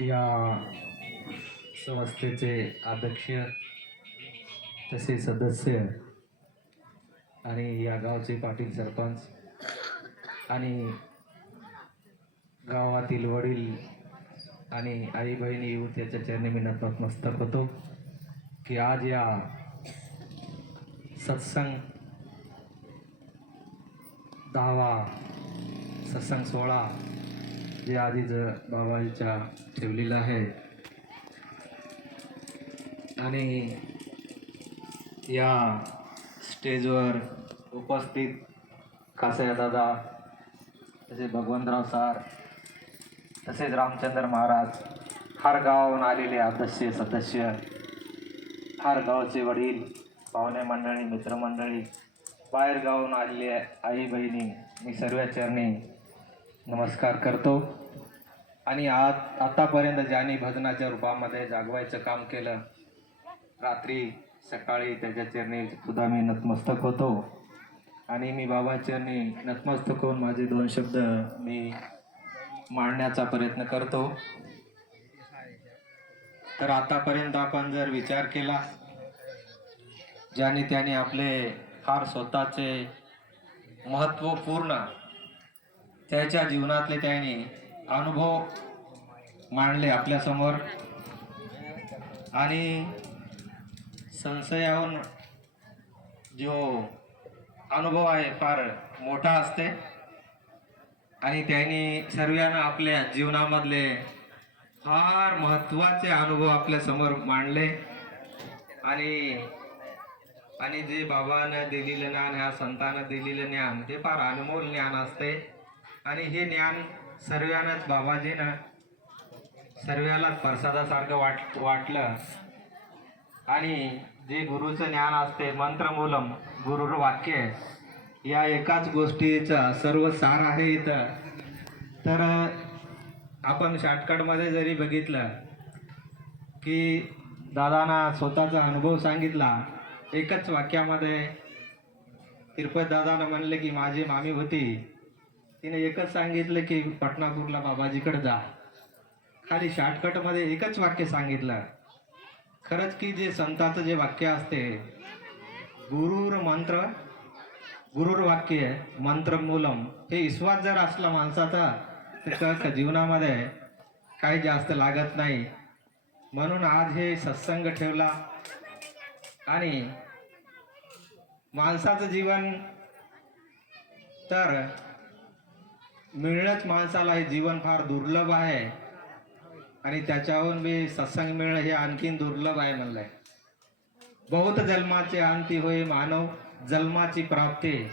या संस्थेचे अध्यक्ष तसे सदस्य आणि या गावचे पाटील सरपंच आणि गावातील वडील आणि आई बहिणी युवत याच्या चरणी मी नतमस्तक होतो की आज या सत्संग 10वा सत्संग सोहळा जे आधीच बाबांच्या ठेवलेला आहे आणि या स्टेजवर उपस्थित कासया दादा तसेच भगवंतराव सर तसेच रामचंद्र महाराज हर गावाहून आलेले अध्यक्ष सदस्य हर गावचे वडील पाहुणे मंडळी मित्रमंडळी बाहेर गावाहून आलेले आई बहिणी मी सर्व चरणी नमस्कार करतो आणि आतापर्यंत ज्यांनी भजनाच्या रूपामध्ये जागवायचं काम केलं रात्री सकाळी त्याच्या चरणी सुद्धा मी नतमस्तक होतो आणि मी बाबा चरणी नतमस्तक होऊन माझे 2 शब्द मी मांडण्याचा प्रयत्न करतो। तर आतापर्यंत आपण जर विचार केला ज्याने त्याने आपले फार स्वतःचे महत्त्वपूर्ण त्याच्या जीवनातले त्याने अनुभव मांडले आपल्यासमोर आणि संशयाहून जो अनुभव आहे फार मोठा असते आणि त्यांनी सर्वांना आपल्या जीवनामधले फार महत्त्वाचे अनुभव आपल्या समोर मांडले आणि जे बाबानं दिलेलं ज्ञान ह्या संतानं दिलेलं ज्ञान ते फार अनमोल ज्ञान असते आणि हे ज्ञान सर्वांनाच बाबाजीनं सर्वांनाच प्रसादासारखं वाटलं आणि जे गुरुचं ज्ञान असते मंत्रमूलम गुरुर वाक्य या एकाच गोष्टीचा सर्व सार आहे इथं। तर आपण शॉर्टकटमध्ये जरी बघितलं की दादांना स्वतःचा अनुभव सांगितला एकच वाक्यामध्ये तिरुपती दादानं म्हणले की माझी मामी होती तिने एकच सांगितलं की पटनापूरला बाबाजीकडे जा खाली शॉर्टकटमध्ये एकच वाक्य सांगितलं। खरंच की जे संताचं जे वाक्य असते गुरुर वाक्य मंत्रमूलम हे विश्वास जर असला माणसाचा तर जीवनामध्ये काही जास्त लागत नाही। म्हणून आज हे सत्संग ठेवला आणि माणसाचं जीवन तर मिळणंच माणसाला हे जीवन फार दुर्लभ आहे आणि त्याच्याहून बी सत्संग मिळणं हे आणखीन दुर्लभ आहे म्हणलंय। बहुत जन्माचे अंती होय मानव जन्माची प्राप्ती।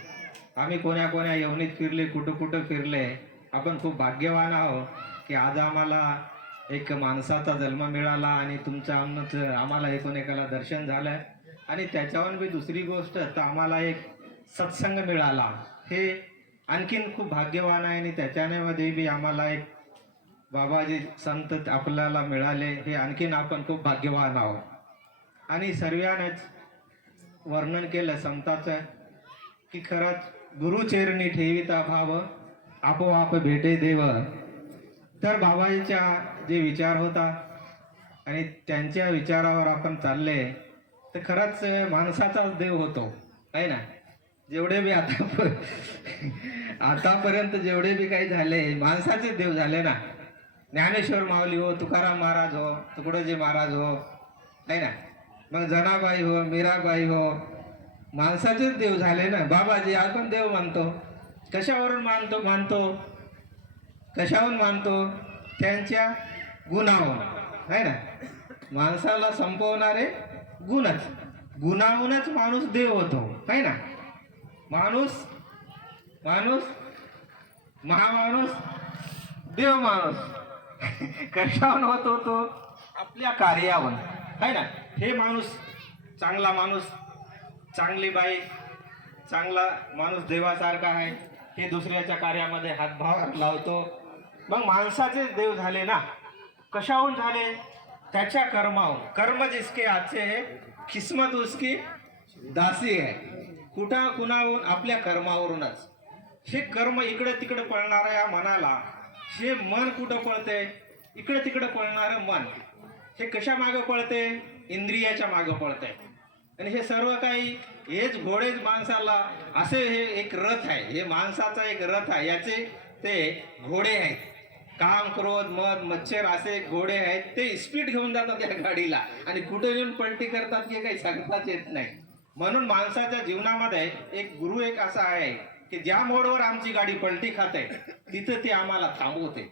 आम्ही कोण्या कोण्या यवनीत फिरले कुठं फिरले आपण खूप भाग्यवान आहोत की आज आम्हाला एक माणसाचा जन्म मिळाला आणि तुमच्या आम्हाला एकाला दर्शन झालं आणि त्याच्याहून बी दुसरी गोष्ट तर आम्हाला एक सत्संग मिळाला हे आणखीन खूप भाग्यवान आहे आणि त्याच्यामध्ये बी आम्हाला एक बाबाजी संत आपल्याला मिळाले हे आणखीन आपण खूप भाग्यवान आहोत। आणि सर्वांनाच वर्णन केलं संताचं की खरंच गुरुचरणी ठेविता भाव आपोआप भेटे देव। तर बाबाजीचा जे विचार होता आणि त्यांच्या विचारावर आपण चालले तर खरंच माणसाचाच देव होतो आहे ना। जेवढे बी आतापर्यंत जेवढे बी काही झाले माणसाचे देव झाले ना। ज्ञानेश्वर माऊली हो तुकाराम महाराज हो तुकडोजी महाराज हो आहे ना मग जनाबाई हो मीराबाई हो माणसाचेच देव झाले ना। बाबाजी आपण देव मानतो कशावरून मानतो कशावरून मानतो त्यांच्या गुणावरून आहे ना। माणसाला संपवणारे गुणाहूनच माणूस देव होतो आहे ना। माणूस महामाणूस देव माणूस कशावरून होतो तो आपल्या कार्यावर आहे ना। हे माणूस चांगला माणूस चांगली बाई चांगला माणूस देवासारखा आहे हे दुसऱ्याच्या कार्यामध्ये हातभार लावतो मग माणसाचे देव झाले ना। कशाहून झाले त्याच्या कर्मावर कर्म जिसके आचे है किस्मत उसकी दासी है। कुणाहून आपल्या कर्मावरूनच हे कर्म इकडे तिकडे पळणाऱ्या या मनाला हे मन कुठं पळते इकडे तिकडे पळणारं मन हे कशा मागं पळते? इंद्रियाच्या मागं पळतंय. आणि हे सर्व काही हेच घोडेच माणसाला असे हे एक रथ आहे, हे माणसाचा एक रथ आहे, याचे ते घोडे आहेत. काम क्रोध मद मच्छर असे घोडे आहेत, ते स्पीड घेऊन जातात त्या गाडीला आणि कुठे येऊन पलटी करतात की काही सांगताच येत नाही. म्हणून माणसाच्या जीवनामध्ये एक गुरु एक असा आहे की ज्या मोडवर आमची गाडी पलटी खाते तिथं ते आम्हाला थांबवते.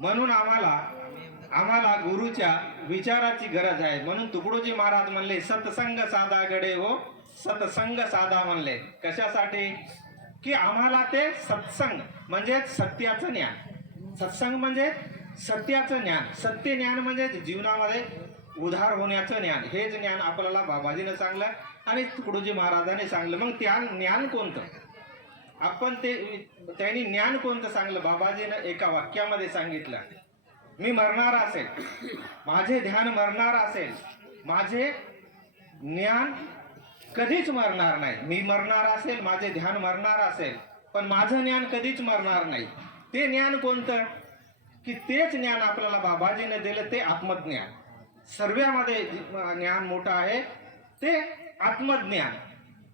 म्हणून आम्हाला गुरुच्या विचाराची गरज आहे. म्हणून तुकडोजी महाराज म्हणले सत्संग साधा गडे हो, सत्संग साधा म्हणले. कशासाठी? की आम्हाला ते सत्संग म्हणजे सत्याचं ज्ञान, सत्संग म्हणजे सत्याचं ज्ञान, सत्य ज्ञान म्हणजे जीवनामध्ये उधार होण्याचं ज्ञान, हे ज्ञान आपल्याला बाबाजीनं सांगलं आणि तुकडोजी महाराजांनी सांगलं. मग त्या ज्ञान कोणतं? आपण त्यांनी ज्ञान कोणतं सांगलं? बाबाजीनं एका वाक्यामध्ये सांगितलं, मी मरणार असेल, माझे ध्यान मरणार असेल, माझे ज्ञान कधीच मरणार नाही. मी मरणार असेल, माझे ध्यान मरणार असेल, पण माझं ज्ञान कधीच मरणार नाही. ते ज्ञान कोणतं? की तेच ज्ञान आपल्याला बाबाजीने दिलं, ते आत्मज्ञान. सर्वांमध्ये ज्ञान मोठं आहे ते आत्मज्ञान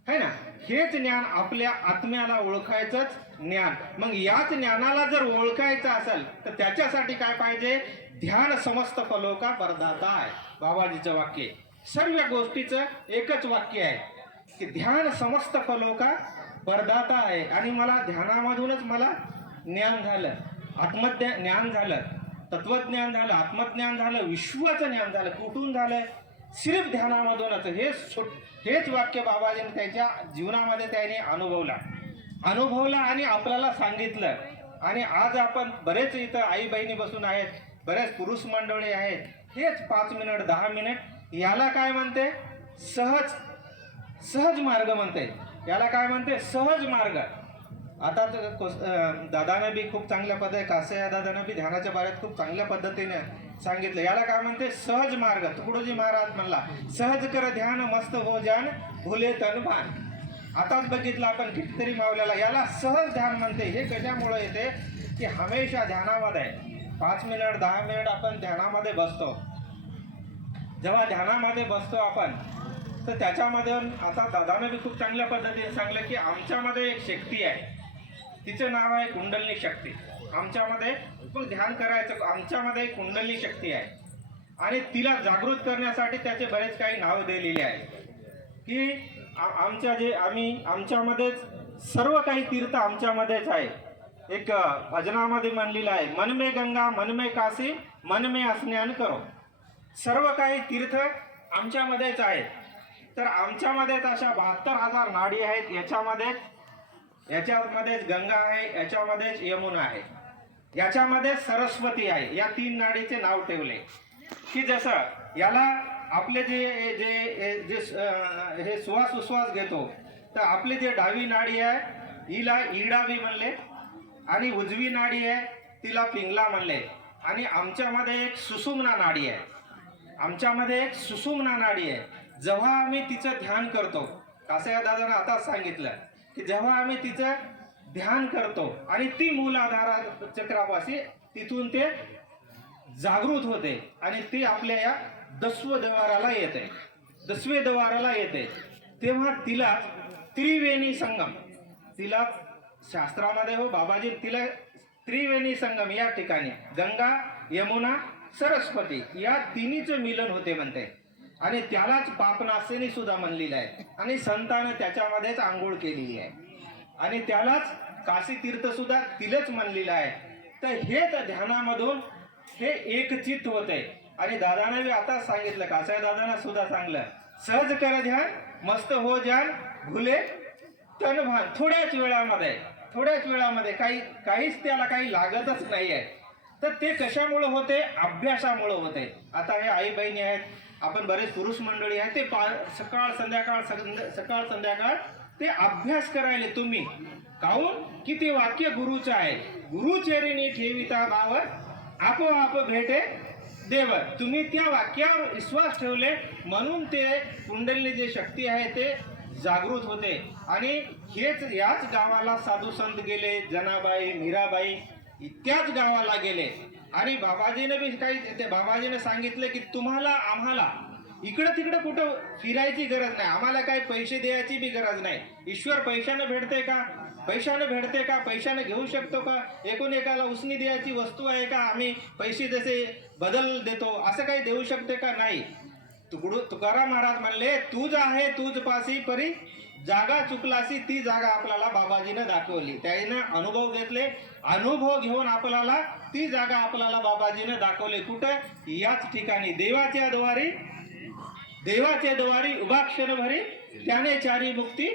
है ना. हेच ज्ञान आपल्या आत्म्याला ओळखायचंच ज्ञान. मग याच ज्ञानाला जर ओळखायचं असेल तर त्याच्यासाठी काय पाहिजे? ध्यान समस्त फलो का परदाता आहे, बाबाजीचं वाक्य. सर्व गोष्टीचं एकच वाक्य आहे की ध्यान समस्त फलो का परदाता आहे. आणि मला ध्यानामधूनच मला ज्ञान झालं, ज्ञान झालं, तत्वज्ञान झालं, आत्मज्ञान झालं, विश्वाचं ज्ञान झालं. कुठून झालं? सिर्फ ध्यानामधूनच. हेच वाक्य बाबाजीने त्याच्या जीवनामध्ये त्याने अनुभवला आणि आपल्याला सांगितलं. आणि आज आपण बरेच इथं आई बहिणी बसून आहेत, बरेच पुरुष मंडळी आहेत, हेच 5 मिनिट 10 मिनिट याला काय म्हणते? सहज मार्ग म्हणते. याला काय म्हणते? सहज मार्ग. आता दादाने बी खूप चांगल्या पद्धतीने, कासया दादाने बी ध्यानाच्या बारेत खूप चांगल्या पद्धतीने सांगितलं. याला काय म्हणते? सहज मार्ग. तुकडोजी महाराज म्हणला सहज कर ध्यान मस्त हो जान भुले तन भान. आताच बघितलं आपण कितीतरी मावल्याला, याला सहज ध्यान म्हणते. हे कशामुळे येते? की हमेशा ध्यानामध्ये 5 मिनिट 10 मिनिट आपण ध्यानामध्ये बसतो. जेव्हा ध्यानामध्ये बसतो आपण तर त्याच्यामध्ये आता दादाने बी खूप चांगल्या पद्धतीने सांगलं की आमच्यामध्ये एक शक्ती आहे, तिचं नाव आहे कुंडलिनी शक्ती. आमच्यामध्ये मग ध्यान करायचं, आमच्यामध्ये एक कुंडलिनी शक्ती आहे आणि तिला जागृत करण्यासाठी त्याचे बरेच काही नाव दिलेले आहे की आमच्यामध्येच सर्व काही तीर्थ आमच्यामध्येच आहे. एक भजनामध्ये म्हणलेलं आहे, मन में गंगा मन में काशी मन में स्नान करो. सर्व काही तीर्थ आमच्यामध्येच आहे. तर आमच्यामध्येच अशा 72,000 नाडी आहेत. याच्यामध्येच गंगा आहे, याच्यामध्येच यमुना आहे, याच्यामध्येच सरस्वती आहे. या 3 नाडीचे नाव ठेवले की जसं याला आपले जे हे श्वास उश्वास घेतो तर आपली जे डावी नाडी आहे हिला ईडावी म्हणले आणि उजवी नाडी आहे तिला पिंगला म्हणले. आणि आमच्यामध्ये एक सुषुम्ना नाडी आहे, आमच्यामध्ये एक सुषुम्ना नाडी आहे. जेव्हा आम्ही तिचं ध्यान करतो, कासया दादानं आता सांगितलं की जेव्हा आम्ही तिचं ध्यान करतो आणि ती मूलाधार चक्रापाशी तिथून ते जागृत होते आणि ती आपल्या या 10वे द्वाराला येते, तेव्हा तिला त्रिवेणी संगम, तिला शास्त्रामध्ये हो बाबाजी तिला त्रिवेणी संगम या ठिकाणी गंगा यमुना सरस्वती या तिन्हीचं मिलन होते म्हणते. आणि त्यालाच पापनाशनी सुद्धा म्हणलेलं आहे आणि संतांनी त्याच्यामध्येच आंघोळ केलेली आहे आणि त्यालाच काशी तीर्थ सुद्धा तिलाच म्हणलेलं आहे. तर हेच ध्यानामधून हे एकचित्त होते. आणि दादाने बी आता सांगितलं, कासया दादाने सुद्धा सांगलं, सहज कर ध्यान मस्त हो जान भुले तन भान. थोड्याच वेळामध्ये काहीच त्याला काही लागतच नाही आहे. तर ते कशामुळे होते? अभ्यासामुळे होते. आता हे आई बहिणी आहेत, आपण बरेच पुरुष मंडळी आहेत, ते सकाळ संध्याकाळ ते अभ्यास करायले. तुम्ही काहून की ते वाक्य गुरुचं आहे, गुरुचरिणी ठेविता भाव आपोआप भेटे देव. तुम्ही त्या वाक्यावर विश्वास ठेवले म्हणून ते कुंडलिनी जे शक्ती आहे ते जागृत होते. आणि याच गावाला साधू संत गेले, जनाबाई मीराबाई त्याच गावाला गेले आणि बाबाजीने बी काही ते बाबाजीने सांगितलं की तुम्हाला आम्हाला इकडं तिकडं कुठं फिरायची गरज नाही, आम्हाला काही पैसे द्यायची बी गरज नाही. ईश्वर पैशाने भेटते का? पैशाने भेटते का? पैशाने घेऊ शकतो का? एकूण एकाला उसनी द्यायची वस्तू आहे का? आम्ही पैसे जसे बदल देतो असं काही देऊ शकते का? नाही. तुकाराम महाराज म्हणले तूच आहे तूच पासी परी जागा चुकलासी, ती जागा आपल्याला बाबाजीने दाखवली. त्याने अनुभव घेतले, अनुभव घेऊन आपल्याला ती जागा आपल्याला बाबाजीने दाखवली. कुठं? याच ठिकाणी देवाच्या द्वारी उभा क्षण भरी त्याने चारी मुक्ती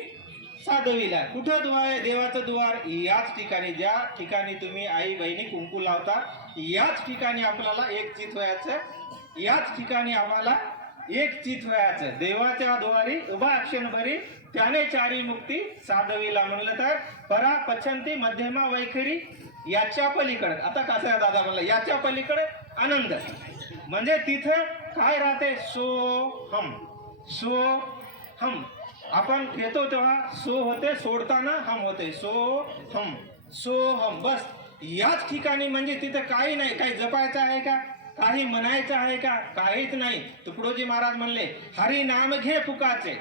साधविला. कुठं द्वार? देवाचं द्वार याच ठिकाणी. ज्या ठिकाणी तुम्ही आई बहिणी कुंकू लावता याच ठिकाणी आपल्याला एक चित व्हायचं, याच ठिकाणी आम्हाला एक चित व्हायचं. देवाच्या द्वारी उभा क्षण भरी त्याने चारी मुक्ती साधविला म्हणलं तर परा पछंती मध्यमा वैखरी, याच्या पलीकडे. आता कसं आहे दादा म्हणलं, याच्या पलीकडे आनंद म्हणजे तिथं काय राहते? सोहम. सोहम आपण घेतो तेव्हा सो होते, सोडताना हम होते. सोहम सोहम बस याच ठिकाणी. म्हणजे तिथं काही नाही. काही जपायचं आहे का? काही म्हणायचं आहे का? काहीच नाही. तुकडोजी महाराज म्हणले हरी नाम घे फुकाचे.